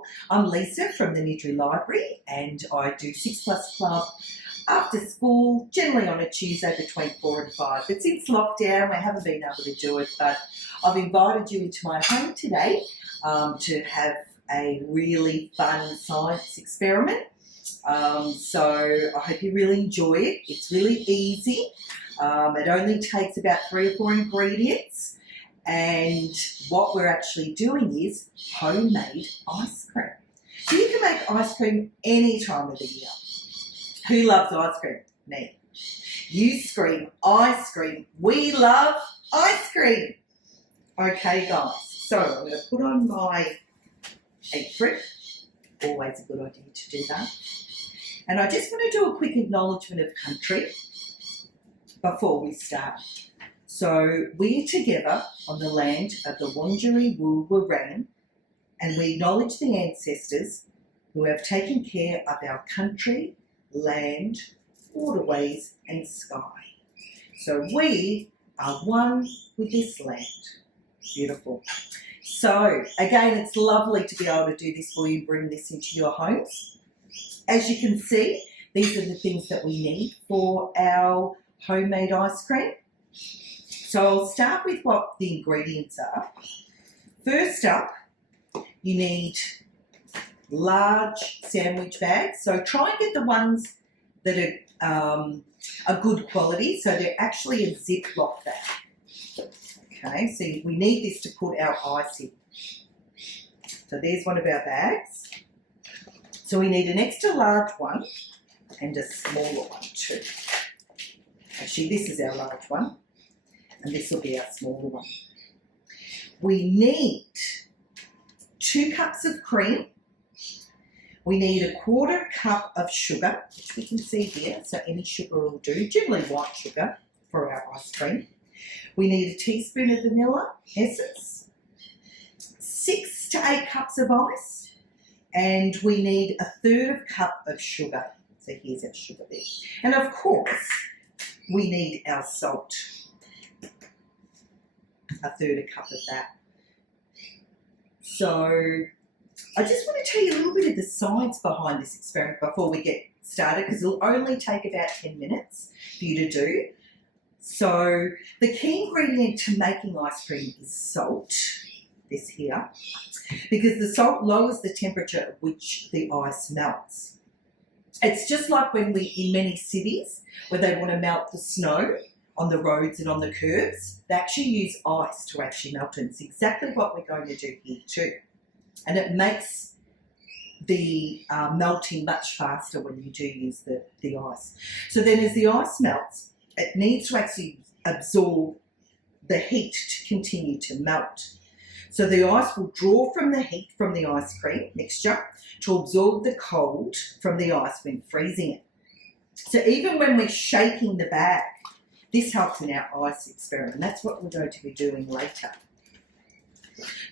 all. I'm Lisa from the Nidri Library, and I do 6 Plus Club after school, generally on a Tuesday between 4 and 5. But since lockdown, we haven't been able to do it, but I've invited you into my home today to have a really fun science experiment. So I hope you really enjoy it. It's really easy. It only takes about 3 or 4 ingredients. And what we're actually doing is homemade ice cream. So you can make ice cream any time of the year. Who loves ice cream? Me. You scream ice cream. We love ice cream. Okay, guys. So I'm going to put on my apron. Always a good idea to do that. And I just want to do a quick acknowledgement of country before we start. So we're together on the land of the Wurundjeri Woi-wurrung, and we acknowledge the ancestors who have taken care of our country, land, waterways and sky. So we are one with this land. Beautiful. So again, it's lovely to be able to do this for you, bring this into your homes. As you can see, these are the things that we need for our homemade ice cream. So I'll start with what the ingredients are. First up, you need large sandwich bags. So try and get the ones that are good quality. So they're actually a Ziploc bag. Okay, so we need this to put our ice in. So there's one of our bags. So we need an extra large one and a smaller one too. Actually, this is our large one. And this will be our smaller one. We need 2 cups of cream. We need a 1/4 cup of sugar, which we can see here. So any sugar will do, generally white sugar for our ice cream. We need a teaspoon of vanilla essence, 6 to 8 cups of ice, and we need a 1/3 cup of sugar. So here's our sugar there. And of course, we need our salt. A 1/3 cup of that. So I just want to tell you a little bit of the science behind this experiment before we get started, because it'll only take about 10 minutes for you to do. So the key ingredient to making ice cream is salt, this here, because the salt lowers the temperature at which the ice melts. It's just like when in many cities where they want to melt the snow on the roads and on the curbs, they actually use ice to actually melt it. It's exactly what we're going to do here too. And it makes the melting much faster when you do use the ice. So then as the ice melts, it needs to actually absorb the heat to continue to melt. So the ice will draw from the heat from the ice cream mixture to absorb the cold from the ice when freezing it. So even when we're shaking the bag, this helps in our ice experiment. That's what we're going to be doing later.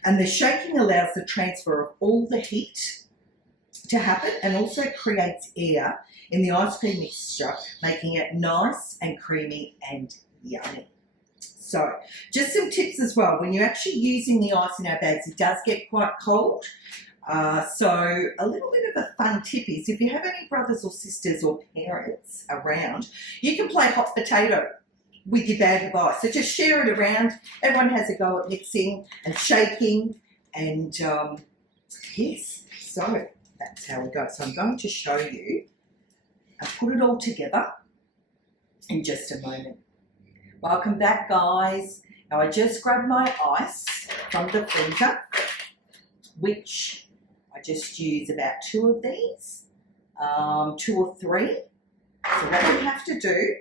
And the shaking allows the transfer of all the heat to happen and also creates air in the ice cream mixture, making it nice and creamy and yummy. So just some tips as well. When you're actually using the ice in our bags, it does get quite cold. So a little bit of a fun tip is if you have any brothers or sisters or parents around, you can play hot potato with your bag of ice. So just share it around. Everyone has a go at mixing and shaking. And yes, so that's how we go. So I'm going to show you and put it all together in just a moment. Welcome back, guys. Now I just grabbed my ice from the freezer, which I just use about 2 of these, 2 or 3. So what we have to do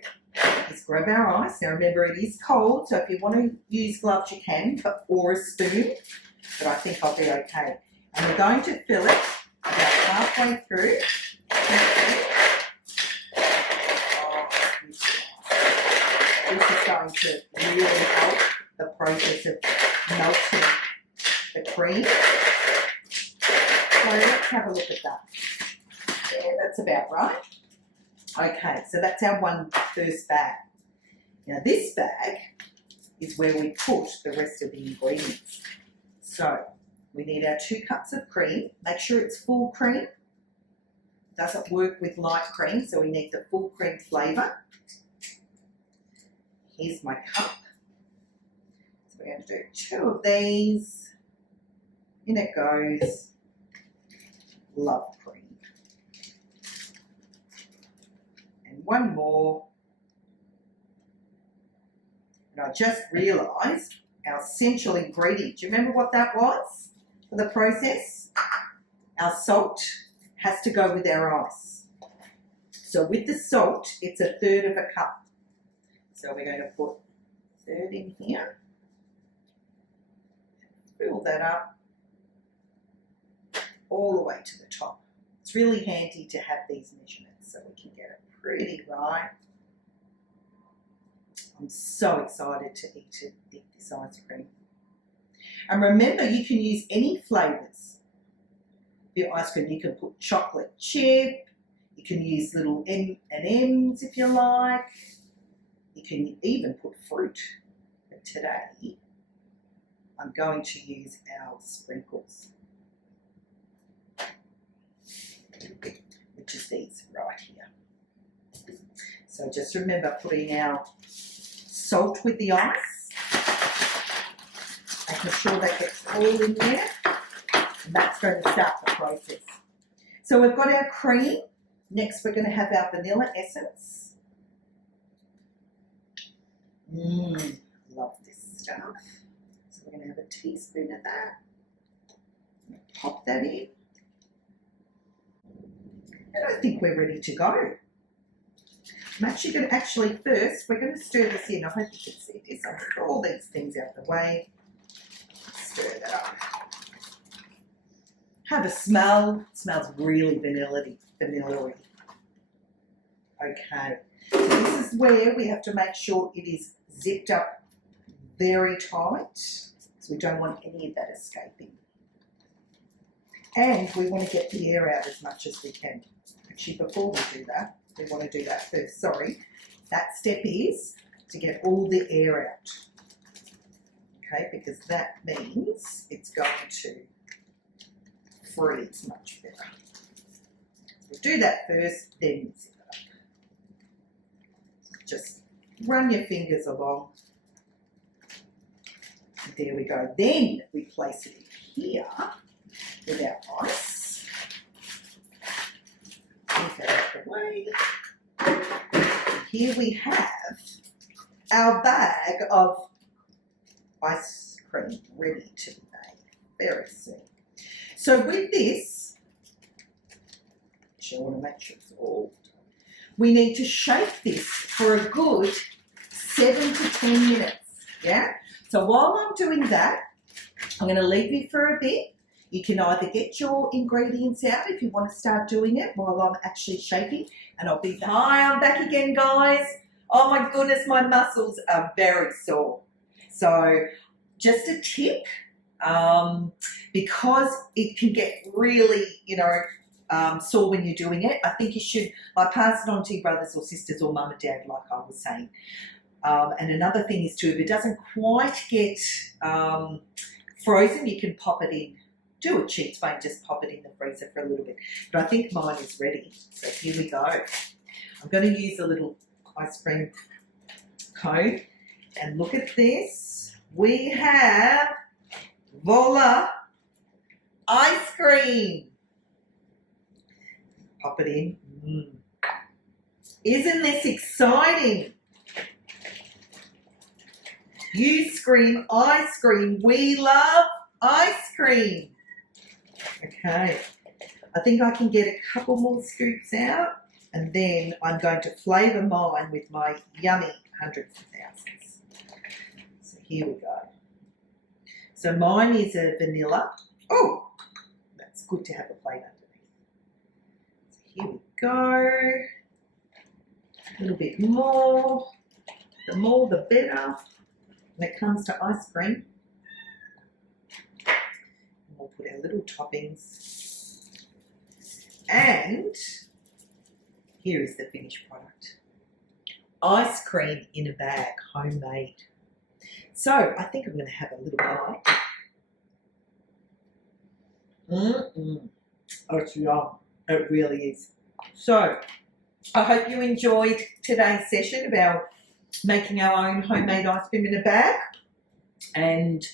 is grab our ice. Now remember, it is cold, so if you want to use gloves you can, or a spoon, but I think I'll be okay. And we're going to fill it about halfway through. This is going to really help the process of melting the cream. So let's have a look at that. Yeah, that's about right. Okay, so that's our first bag. Now this bag is where we put the rest of the ingredients. So We need our 2 cups of cream. Make sure it's full cream. Doesn't work with light cream, so we need the full cream flavour. Here's my cup. So we're going to do 2 of these. In it goes. Love cream. And 1 more. And I just realised our essential ingredient. Do you remember what that was for the process? Our salt has to go with our ice. So with the salt, it's 1/3 of a cup. So we're going to put 1/3 in here. Fill that up all the way to the top. It's really handy to have these measurements so we can get it pretty right. I'm so excited to eat this ice cream. And remember, you can use any flavours. Your ice cream, you can put chocolate chip, you can use little M&Ms if you like, you can even put fruit. But today, I'm going to use our sprinkles, which is these right here. So just remember putting our salt with the ice, making sure that gets all in there, and that's going to start the process. So we've got our cream. Next we're going to have our vanilla essence. Love this stuff. So we're going to have a teaspoon of that. Pop that in. And I think we're ready to go. I'm actually going to, first, we're going to stir this in. I hope you can see this. I'm going to put all these things out the way. Stir that up. Have a smell. It smells really vanilla-y. Okay. So this is where we have to make sure it is zipped up very tight. So we don't want any of that escaping. And we want to get the air out as much as we can. Actually, before we do that, we want to do that first. Sorry. That step is to get all the air out. Okay, because that means it's going to freeze much better. We'll do that first, then mix it up. Just run your fingers along. There we go. Then we place it in here with our ice. Move that out the way. Here we have our bag of ice cream ready to be made very soon. So with this, I want to make sure it's all done. We need to shake this for a good 7 to 10 minutes. Yeah? So while I'm doing that, I'm going to leave you for a bit. You can either get your ingredients out if you want to start doing it while I'm actually shaking, and I'll be back. Hi, I'm back again, guys. Oh my goodness, my muscles are very sore. So just a tip, because it can get really, sore when you're doing it, I think you should pass it on to your brothers or sisters or mum and dad, like I was saying. And another thing is too, if it doesn't quite get frozen, you can pop it in. Do a cheat way, just pop it in the freezer for a little bit. But I think mine is ready. So here we go. I'm going to use a little ice cream cone. And look at this. We have, voila, ice cream. Pop it in. Isn't this exciting? You scream ice cream. We love ice cream. Okay. I think I can get a couple more scoops out, and then I'm going to flavour mine with my yummy hundreds of thousands. So here we go. So mine is a vanilla. Oh, that's good to have a plate underneath. So here we go. A little bit more. The more the better when it comes to ice cream. And we'll put our little toppings. And here is the finished product. Ice cream in a bag, homemade. So I think I'm going to have a little bite. Mm-mm. Oh, it's yum. It really is. So, I hope you enjoyed today's session about making our own homemade ice cream in a bag. And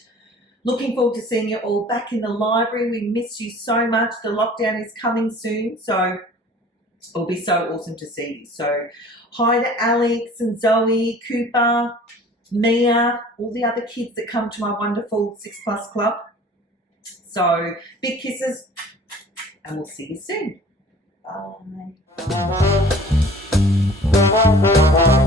looking forward to seeing you all back in the library. We miss you so much. The lockdown is coming soon, so it'll be so awesome to see you. So hi to Alex and Zoe, Cooper, Mia, all the other kids that come to my wonderful 6 Plus Club. So big kisses, and we'll see you soon. Bye.